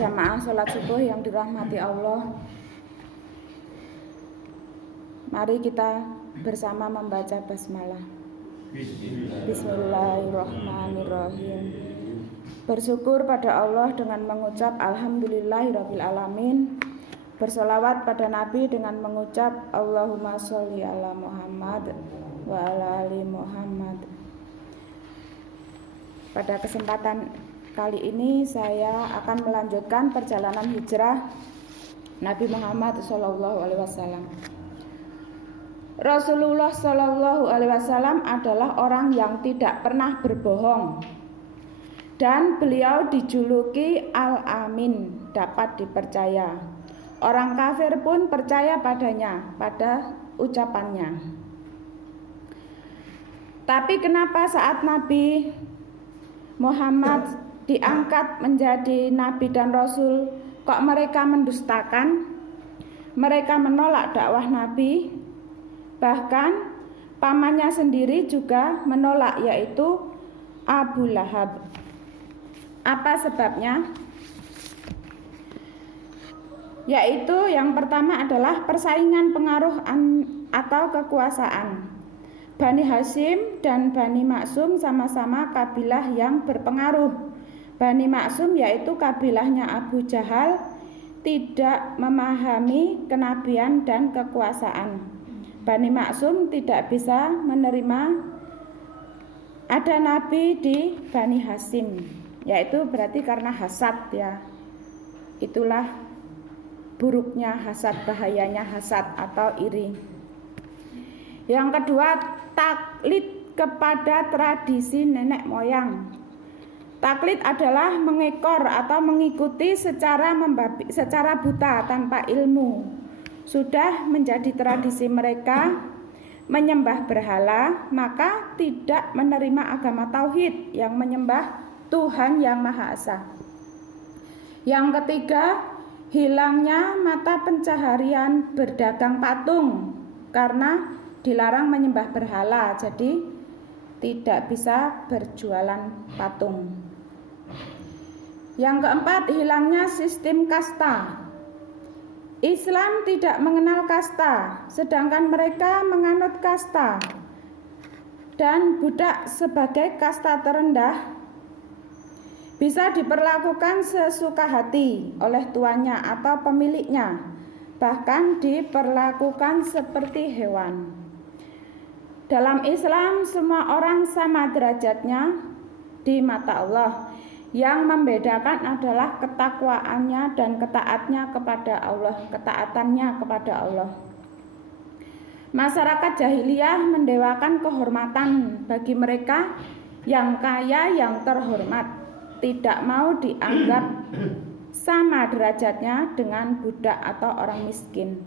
jamaah sholat subuh yang dirahmati Allah. Mari kita bersama membaca basmalah. Bismillahirrahmanirrahim. Bersyukur pada Allah dengan mengucap Alhamdulillahirabbil alamin. Bersolawat pada Nabi dengan mengucap Allahumma sholli ala Muhammad wa ala ali Muhammad. Pada kesempatan kali ini saya akan melanjutkan perjalanan hijrah Nabi Muhammad SAW. Rasulullah SAW adalah orang yang tidak pernah berbohong, dan beliau dijuluki Al-Amin, dapat dipercaya. Orang kafir pun percaya padanya, pada ucapannya. Tapi kenapa saat Nabi Muhammad diangkat menjadi nabi dan rasul, kok mereka mendustakan? Mereka menolak dakwah Nabi. Bahkan pamannya sendiri juga menolak, yaitu Abu Lahab. Apa sebabnya? Yaitu yang pertama adalah persaingan pengaruh atau kekuasaan. Bani Hashim dan Bani Maksum sama-sama kabilah yang berpengaruh. Bani Maksum yaitu kabilahnya Abu Jahal tidak memahami kenabian dan kekuasaan. Bani Maksum tidak bisa menerima ada nabi di Bani Hashim, yaitu berarti karena hasad ya. Itulah buruknya hasad, bahayanya hasad atau iri. Yang kedua, taklid kepada tradisi nenek moyang. Taklid adalah mengekor atau mengikuti secara buta tanpa ilmu. Sudah menjadi tradisi mereka menyembah berhala, maka tidak menerima agama tauhid yang menyembah Tuhan yang Maha Esa. Yang ketiga, hilangnya mata pencaharian berdagang patung karena dilarang menyembah berhala, jadi tidak bisa berjualan patung. Yang keempat, hilangnya sistem kasta. Islam tidak mengenal kasta, sedangkan mereka menganut kasta. Dan budak sebagai kasta terendah bisa diperlakukan sesuka hati oleh tuannya atau pemiliknya, bahkan diperlakukan seperti hewan. Dalam Islam, semua orang sama derajatnya di mata Allah. Yang membedakan adalah ketakwaannya dan ketaatannya kepada Allah. Masyarakat jahiliyah mendewakan kehormatan bagi mereka yang kaya, yang terhormat, tidak mau dianggap sama derajatnya dengan budak atau orang miskin.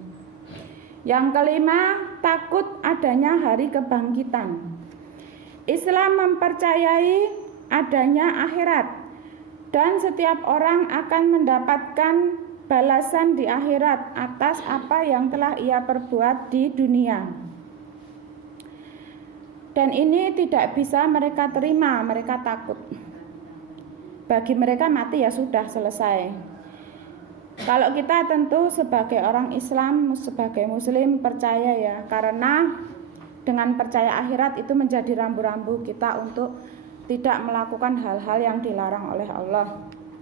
Yang kelima, takut adanya hari kebangkitan. Islam mempercayai adanya akhirat, dan setiap orang akan mendapatkan balasan di akhirat atas apa yang telah ia perbuat di dunia. Dan ini tidak bisa mereka terima, mereka takut. Bagi mereka mati ya sudah selesai. Kalau kita tentu sebagai orang Islam, sebagai muslim percaya ya, karena dengan percaya akhirat itu menjadi rambu-rambu kita untuk tidak melakukan hal-hal yang dilarang oleh Allah,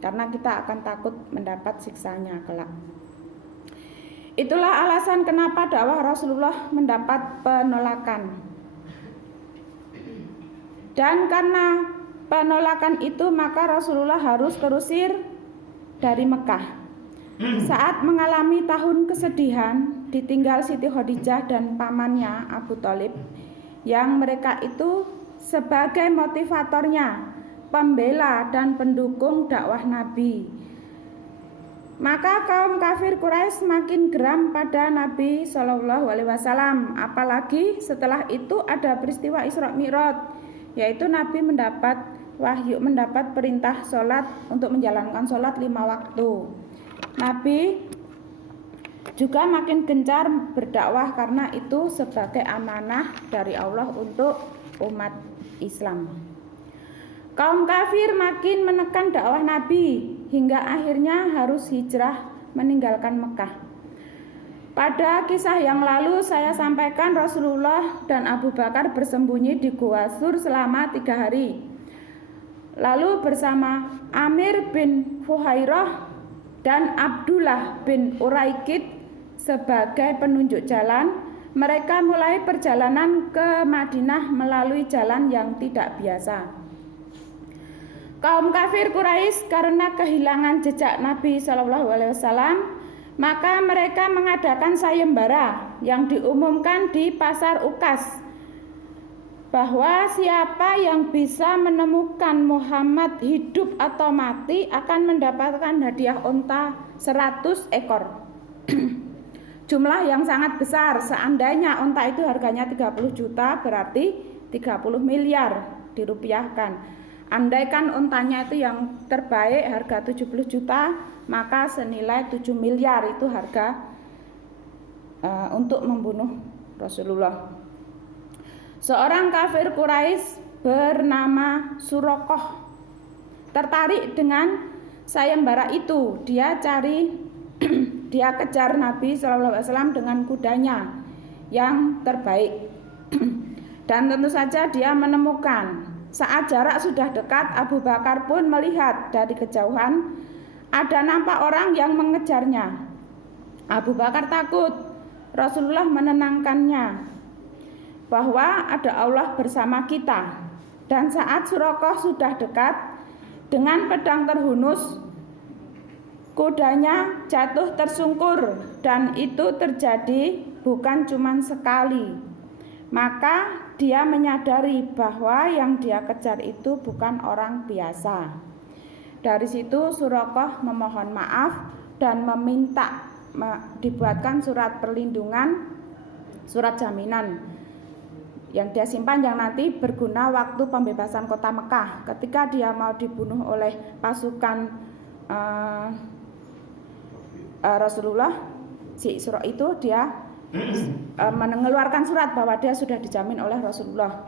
karena kita akan takut mendapat siksanya kelak. Itulah alasan kenapa dakwah Rasulullah mendapat penolakan. Dan karena penolakan itu maka Rasulullah harus terusir dari Mekah. Saat mengalami tahun kesedihan, ditinggal Siti Khadijah dan pamannya Abu Thalib, yang mereka itu sebagai motivatornya, pembela dan pendukung dakwah Nabi. Maka kaum kafir Quraisy semakin geram pada Nabi SAW. Apalagi setelah itu ada peristiwa Isra Mi'raj, yaitu Nabi mendapat wahyu, mendapat perintah sholat untuk menjalankan sholat 5 waktu. Nabi juga makin gencar berdakwah karena itu sebagai amanah dari Allah untuk umat Islam. Kaum kafir makin menekan dakwah Nabi hingga akhirnya harus hijrah meninggalkan Mekah. Pada kisah yang lalu saya sampaikan Rasulullah dan Abu Bakar bersembunyi di Gua Sur selama 3 hari. Lalu bersama Amir bin Fuhairah dan Abdullah bin Uraikid sebagai penunjuk jalan, mereka mulai perjalanan ke Madinah melalui jalan yang tidak biasa. Kaum kafir Quraisy karena kehilangan jejak Nabi SAW, maka mereka mengadakan sayembara yang diumumkan di pasar Ukas, bahwa siapa yang bisa menemukan Muhammad hidup atau mati akan mendapatkan hadiah unta 100 ekor. Jumlah yang sangat besar. Seandainya unta itu harganya 30 juta, berarti 30 miliar dirupiahkan. Andaikan untanya itu yang terbaik harga 70 juta, maka senilai 7 miliar itu harga untuk membunuh Rasulullah. Seorang kafir Quraisy bernama Surokoh tertarik dengan sayembara itu. Dia kejar Nabi SAW dengan kudanya yang terbaik. Dan tentu saja dia menemukan. Saat jarak sudah dekat, Abu Bakar pun melihat dari kejauhan ada nampak orang yang mengejarnya. Abu Bakar takut. Rasulullah menenangkannya bahwa ada Allah bersama kita. Dan saat Surokoh sudah dekat, dengan pedang terhunus, kudanya jatuh tersungkur, dan itu terjadi bukan cuma sekali. Maka dia menyadari bahwa yang dia kejar itu bukan orang biasa. Dari situ Surokoh memohon maaf dan meminta dibuatkan surat perlindungan, surat jaminan yang dia simpan yang nanti berguna waktu pembebasan kota Mekah. Ketika dia mau dibunuh oleh pasukan Rasulullah, si Surah itu dia mengeluarkan surat bahwa dia sudah dijamin oleh Rasulullah.